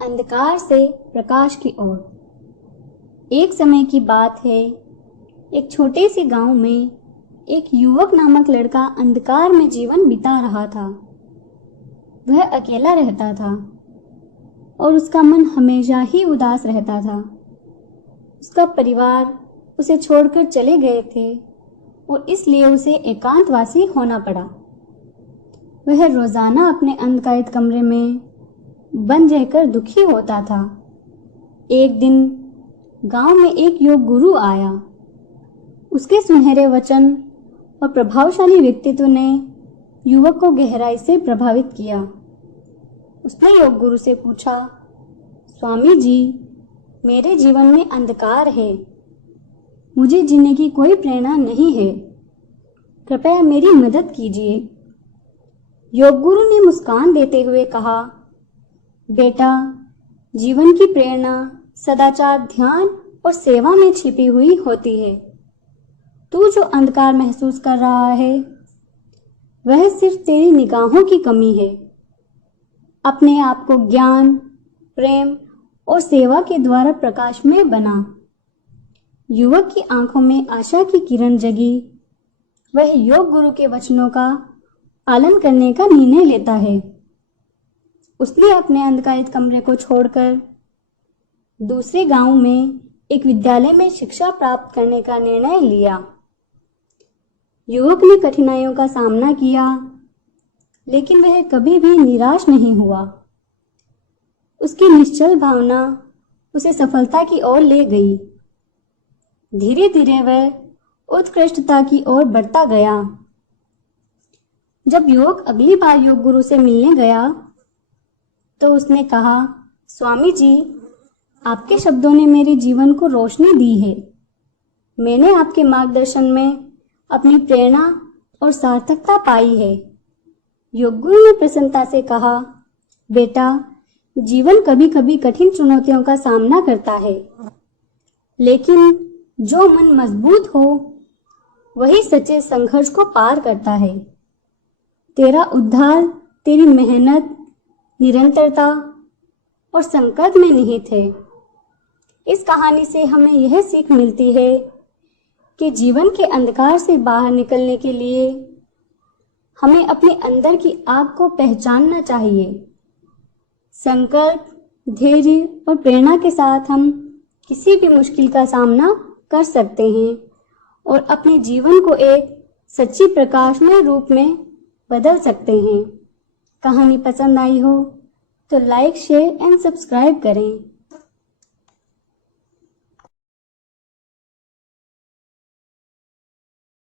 अंधकार से प्रकाश की ओर। एक समय की बात है, एक छोटे से गांव में एक युवक नामक लड़का अंधकार में जीवन बिता रहा था। वह अकेला रहता था और उसका मन हमेशा ही उदास रहता था। उसका परिवार उसे छोड़कर चले गए थे और इसलिए उसे एकांतवासी होना पड़ा। वह रोजाना अपने अंधकारित कमरे में बंद रहकर दुखी होता था। एक दिन गांव में एक योग गुरु आया। उसके सुनहरे वचन और प्रभावशाली व्यक्तित्व ने युवक को गहराई से प्रभावित किया। उसने योग गुरु से पूछा, स्वामी जी, मेरे जीवन में अंधकार है, मुझे जीने की कोई प्रेरणा नहीं है, कृपया मेरी मदद कीजिए। योग गुरु ने मुस्कान देते हुए कहा, बेटा, जीवन की प्रेरणा सदाचार, ध्यान और सेवा में छिपी हुई होती है। तू जो अंधकार महसूस कर रहा है, वह सिर्फ तेरी निगाहों की कमी है। अपने आप को ज्ञान, प्रेम और सेवा के द्वारा प्रकाश में बना। युवक की आंखों में आशा की किरण जगी। वह योग गुरु के वचनों का पालन करने का निर्णय लेता है। उसने अपने अंधकारित कमरे को छोड़कर दूसरे गांव में एक विद्यालय में शिक्षा प्राप्त करने का निर्णय लिया। युवक ने कठिनाइयों का सामना किया, लेकिन वह कभी भी निराश नहीं हुआ। उसकी निश्चल भावना उसे सफलता की ओर ले गई। धीरे धीरे वह उत्कृष्टता की ओर बढ़ता गया। जब युवक अगली बार योग गुरु से मिलने गया तो उसने कहा, स्वामी जी, आपके शब्दों ने मेरे जीवन को रोशनी दी है। मैंने आपके मार्गदर्शन में अपनी प्रेरणा और सार्थकता पाई है। योग गुरु ने प्रसन्नता से कहा, बेटा, जीवन कभी कभी कठिन चुनौतियों का सामना करता है, लेकिन जो मन मजबूत हो वही सच्चे संघर्ष को पार करता है। तेरा उद्धार तेरी मेहनत, निरंतरता और संकल्प में निहित है। इस कहानी से हमें यह सीख मिलती है कि जीवन के अंधकार से बाहर निकलने के लिए हमें अपने अंदर की आग को पहचानना चाहिए। संकल्प, धैर्य और प्रेरणा के साथ हम किसी भी मुश्किल का सामना कर सकते हैं और अपने जीवन को एक सच्ची प्रकाशमय रूप में बदल सकते हैं। कहानी पसंद आई हो तो लाइक, शेयर एंड सब्सक्राइब करें।